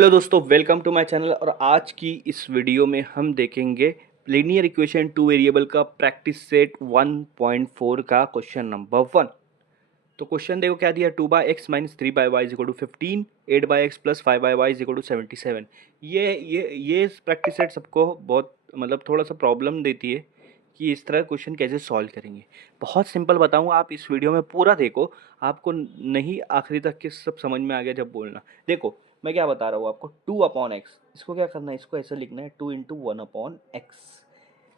Hello दोस्तों, welcome to my channel. और आज की इस वीडियो में हम देखेंगे लीनियर इक्वेशन टू वेरिएबल का प्रैक्टिस सेट 1.4 का क्वेश्चन नंबर 1। तो क्वेश्चन देखो क्या दिया, 2/x-3/y is equal to 15, 8/x plus 5/y is equal to 77। ये प्रैक्टिस सेट सबको बहुत मतलब थोड़ा सा प्रॉब्लम देती है कि इस तरह क्वेश्चन कैसे सॉल्व करेंगे। बहुत सिंपल बताऊंगा, आप इस वीडियो में पूरा देखो, आपको नहीं आखिरी तक के सब समझ में आ गया जब बोलना। देखो मैं क्या बता रहा हूँ आपको, 2/x, इसको क्या करना है, इसको ऐसे लिखना है 2 इंटू 1/x।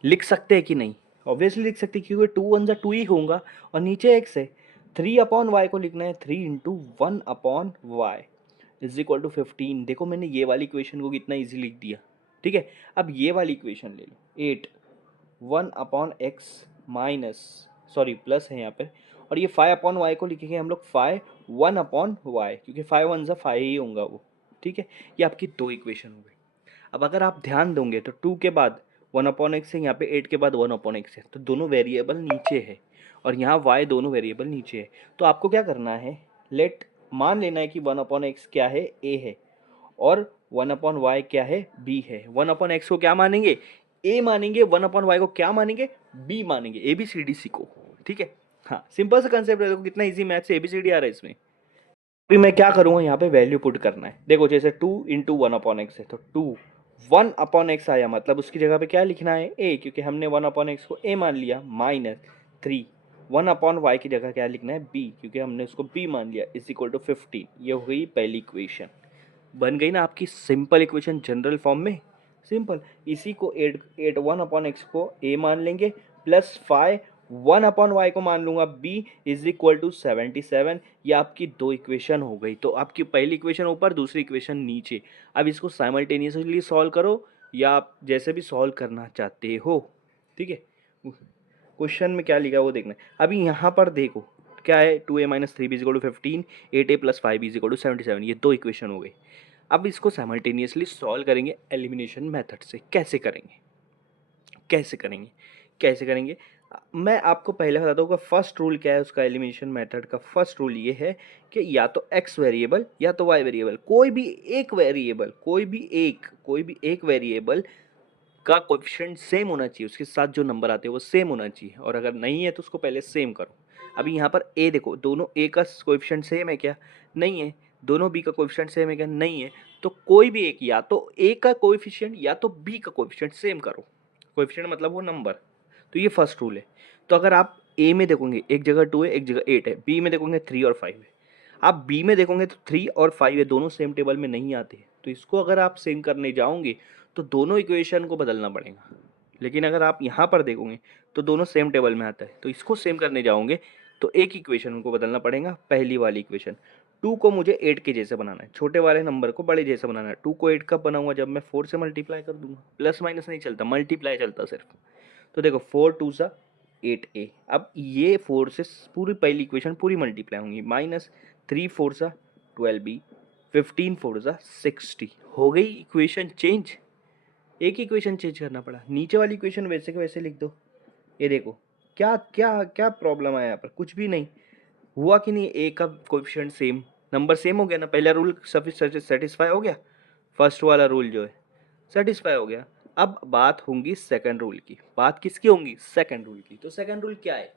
लिख सकते हैं कि नहीं? ऑब्वियसली लिख सकते हैं, क्योंकि 2 1 जा 2 ही होगा और नीचे x है। 3/y को लिखना है 3 into 1/y is equal to 15। देखो मैंने ये वाली इक्वेशन को कितना इजी लिख दिया। ठीक है, अब ये वाली इक्वेशन ले लो, 8 1/x माइनस, सॉरी प्लस है यहाँ पे, और ये 5/y को लिखेंगे हम लोग 5 1/y, क्योंकि 5 1 जा 5 ही होगा वो। ठीक है, ये आपकी दो इक्वेशन हो गई। अब अगर आप ध्यान दोगे तो 2 के बाद 1/x है, यहाँ पे 8 के बाद 1/x है, तो दोनों वेरिएबल नीचे है और यहाँ y दोनों वेरिएबल नीचे है। तो आपको क्या करना है, लेट मान लेना है कि 1/x क्या है, a है, और 1/y क्या है, b है। 1/x को क्या मानेंगे, a मानेंगे, 1/y को क्या मानेंगे, b मानेंगे। ABCD सीखो, ठीक है। हाँ, सिंपल सा कंसेप्ट है, देखो कितना इजी मैथ से ABCD आ रहा है इसमें। अभी मैं क्या करूँगा, यहाँ पे वैल्यू पुट करना है। देखो जैसे 2 इंटू 1/x है, तो 2 1/x आया, मतलब उसकी जगह पे क्या लिखना है, a, क्योंकि हमने 1/x को a मान लिया, माइनस 3 1/y की जगह क्या लिखना है, b, क्योंकि हमने उसको b मान लिया, इज इक्वल टू 15। ये हो गई पहली इक्वेशन, बन गई ना आपकी सिंपल इक्वेशन जनरल फॉर्म में। सिंपल, इसी को 8 1/x को a मान लेंगे, प्लस 5 1/y को मान लूंगा b, इज इक्वल टू 77। ये आपकी दो इक्वेशन हो गई। तो आपकी पहली इक्वेशन ऊपर, दूसरी इक्वेशन नीचे। अब इसको साइमल्टेनियसली सॉल्व करो, या आप जैसे भी सॉल्व करना चाहते हो। ठीक है, क्वेश्चन में क्या लिखा है वो देखना है। अभी यहाँ पर देखो क्या है, 2a-3b is equal to 15, 8a plus 5b is equal to 77। ये दो इक्वेशन हो गई। अब इसको साइमल्टेनियसली सॉल्व करेंगे एलिमिनेशन मेथड से। कैसे करेंगे, कैसे करेंगे, कैसे करेंगे? मैं आपको पहले बताता हूँ कि फर्स्ट रूल क्या है उसका, एलिमिनेशन मेथड का फर्स्ट रूल ये है कि या तो x वेरिएबल या तो y वेरिएबल, कोई भी एक वेरिएबल, कोई भी एक वेरिएबल का कोएफिशिएंट सेम होना चाहिए, उसके साथ जो नंबर आते हैं वो सेम होना चाहिए, और अगर नहीं है तो उसको पहले सेम करो। अभी यहाँ पर a देखो, दोनों a का कोएफिशिएंट सेम है क्या, नहीं है। दोनों b का कोएफिशिएंट सेम है क्या, नहीं है। तो कोई भी एक, या तो a का कोएफिशिएंट या तो b का कोएफिशिएंट सेम करो। कोएफिशिएंट मतलब वो नंबर। तो ये फर्स्ट रूल है। तो अगर आप a में देखोगे एक जगह 2 है, एक जगह 8 है, b में देखोगे 3 और 5 है। आप b में देखोगे तो 3 और 5 है, दोनों सेम टेबल में नहीं आते हैं, तो इसको अगर आप सेम करने जाओगे तो दोनों इक्वेशन को बदलना पड़ेगा। लेकिन अगर आप यहाँ पर देखोगे तो दोनों सेम टेबल में आता है, तो इसको सेम करने जाओगे तो एक इक्वेशन को बदलना पड़ेगा, पहली वाली इक्वेशन। 2 को मुझे 8 के जैसे बनाना है, छोटे वाले नंबर को बड़े जैसे बनाना है। 2 को 8 कब बनाऊंगा, जब मैं 4 से मल्टीप्लाई कर दूंगा। प्लस माइनस नहीं चलता, मल्टीप्लाई चलता सिर्फ। तो देखो 4 2 सा 8a। अब ये 4 से पूरी पहली इक्वेशन पूरी मल्टीप्लाई होंगी, माइनस 3 4 सा 12b, 15 4 सा 60। हो गई इक्वेशन चेंज। एक इक्वेशन चेंज करना पड़ा, नीचे वाली इक्वेशन वैसे के वैसे लिख दो। ये देखो क्या क्या क्या प्रॉब्लम है यहाँ पर, कुछ भी नहीं हुआ कि नहीं। ए का कोएफिशिएंट सेम, नंबर सेम हो गया ना, पहला रूल सेटिस्फाई हो गया, फर्स्ट वाला रूल जो है सेटिस्फाई हो गया। अब बात होंगी सेकंड रूल की। बात किसकी होंगी, सेकंड रूल की। तो सेकंड रूल क्या है,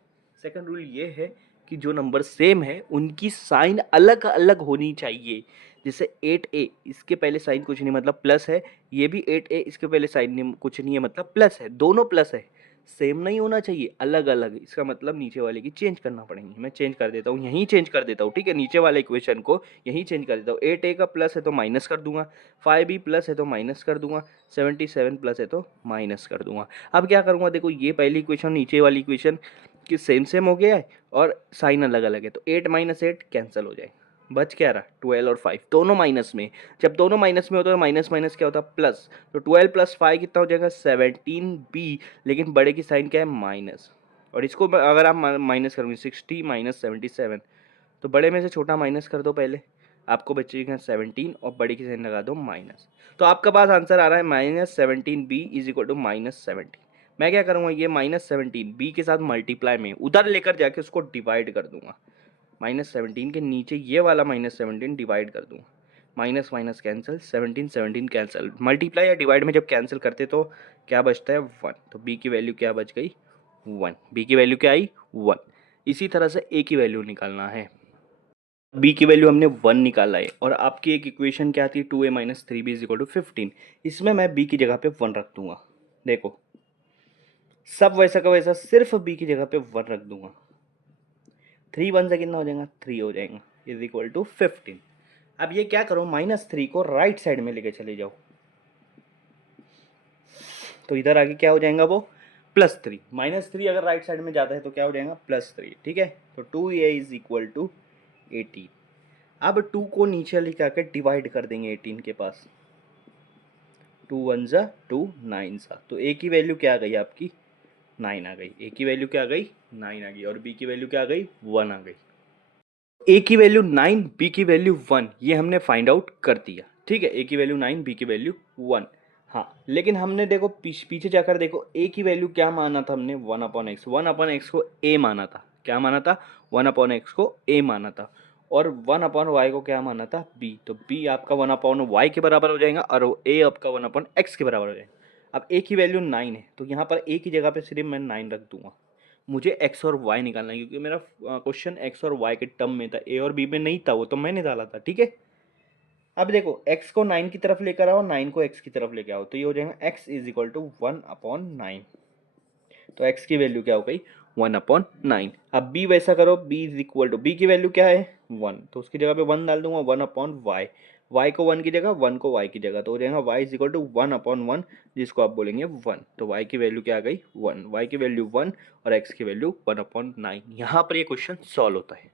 सेकंड रूल ये है कि जो नंबर सेम है उनकी साइन अलग अलग होनी चाहिए। जैसे 8a, इसके पहले साइन कुछ नहीं मतलब प्लस है, ये भी 8a, इसके पहले साइन कुछ नहीं है मतलब प्लस है, दोनों प्लस है। सेम नहीं होना चाहिए, अलग अलग। इसका मतलब नीचे वाले की चेंज करना पड़ेंगे। मैं चेंज कर देता हूँ, यहीं चेंज कर देता हूँ, ठीक है। नीचे वाले इक्वेशन को यहीं चेंज कर देता हूँ। 8a का प्लस है तो माइनस कर दूंगा, 5b प्लस है तो माइनस कर दूंगा, 77 प्लस है तो माइनस कर दूंगा। अब क्या करूँगा, देखो ये पहली इक्वेशन नीचे वाली इक्वेशन की सेम सेम हो गया है और साइन अलग अलग है, तो 8 माइनस 8 कैंसिल हो जाएगा। बच क्या रहा, 12 और 5 दोनों माइनस में। जब दोनों माइनस में होता है माइनस माइनस क्या होता है, प्लस। तो 12 प्लस 5 कितना हो जाएगा, 17b, लेकिन बड़े की साइन क्या है, माइनस। और इसको अगर आप माइनस करोगे 60 माइनस 77, तो बड़े में से छोटा माइनस कर दो पहले, आपको बचेगा 17 और बड़े की साइन लगा दो माइनस। तो आपका पास आंसर आ रहा है -17b इज इक्वल टू -17। मैं क्या करूँगा, ये -17 b के साथ मल्टीप्लाई में उधर लेकर जाके उसको डिवाइड कर दूंगा। -17 के नीचे ये वाला -17 डिवाइड कर दूंगा। Minus minus cancel, 17 17 cancel, multiply या डिवाइड में जब कैंसिल करते तो क्या बचता है 1, तो बी की वैल्यू क्या बच गई 1, बी की वैल्यू क्या आई 1। इसी तरह से ए की वैल्यू निकालना है, बी की वैल्यू हमने 1 निकाला है और आपकी एक इक्वेशन क्या थी 2a minus 3b is equal to 15, इसमें मैं बी की जगह पे 1 रख दूंगा। देखो सब वैसा का वैसा, सिर्फ बी की जगह पे 1 रख दूंगा। 3 1 से कितना हो जाएगा 3 हो जाएगा इज इक्वल टू 15। अब ये क्या करो -3 को राइट साइड में लेके चले जाओ, तो इधर आगे क्या हो जाएगा वो +3, -3 अगर राइट साइड में जाता है तो क्या हो जाएगा +3, ठीक है। तो 2a इज इक्वल टू 18। अब 2 को नीचे लेके आकर डिवाइड कर देंगे 18 के पास, 2 1 जा 2 9 सा, तो a की वैल्यू क्या आ गई आपकी 9 आ गई, a की वैल्यू क्या आ गई 9 आ गई और b की वैल्यू क्या आ गई 1 आ गई। a की वैल्यू 9 b की वैल्यू 1 ये हमने फाइंड आउट कर दिया, ठीक है। a की वैल्यू 9 b की वैल्यू 1। हाँ लेकिन हमने देखो पीछे जाकर देखो a की वैल्यू क्या माना था हमने 1/x, 1/x को a माना था, क्या माना था 1/x को a माना था, और 1/y को क्या माना था b, तो b आपका 1/y के बराबर हो जाएगा और a आपका 1/x के बराबर हो जाएगा। अब a की वैल्यू 9 है तो यहाँ पर a की जगह पे सिर्फ मैं 9 रख दूंगा। मुझे x और y निकालना है क्योंकि मेरा क्वेश्चन x और y के टर्म में था, a और b में नहीं था, वो तो मैंने डाला था, ठीक है। अब देखो x को 9 की तरफ लेकर आओ, 9 को x की तरफ लेकर आओ, तो ये हो जाएगा x इज इक्वल टू 1/9, तो x की वैल्यू क्या हो गई 1/9। अब b वैसा करो, b is equal to, b की वैल्यू क्या है 1, तो उसकी जगह पे 1 डाल दूंगा 1/y, y को 1 की जगह 1 को y की जगह, तो हो जाएगा y इज इक्वल टू 1/1 जिसको आप बोलेंगे 1, तो y की वैल्यू क्या आ गई 1, y की वैल्यू 1 और x की वैल्यू 1/9। यहाँ पर ये क्वेश्चन सॉल्व होता है।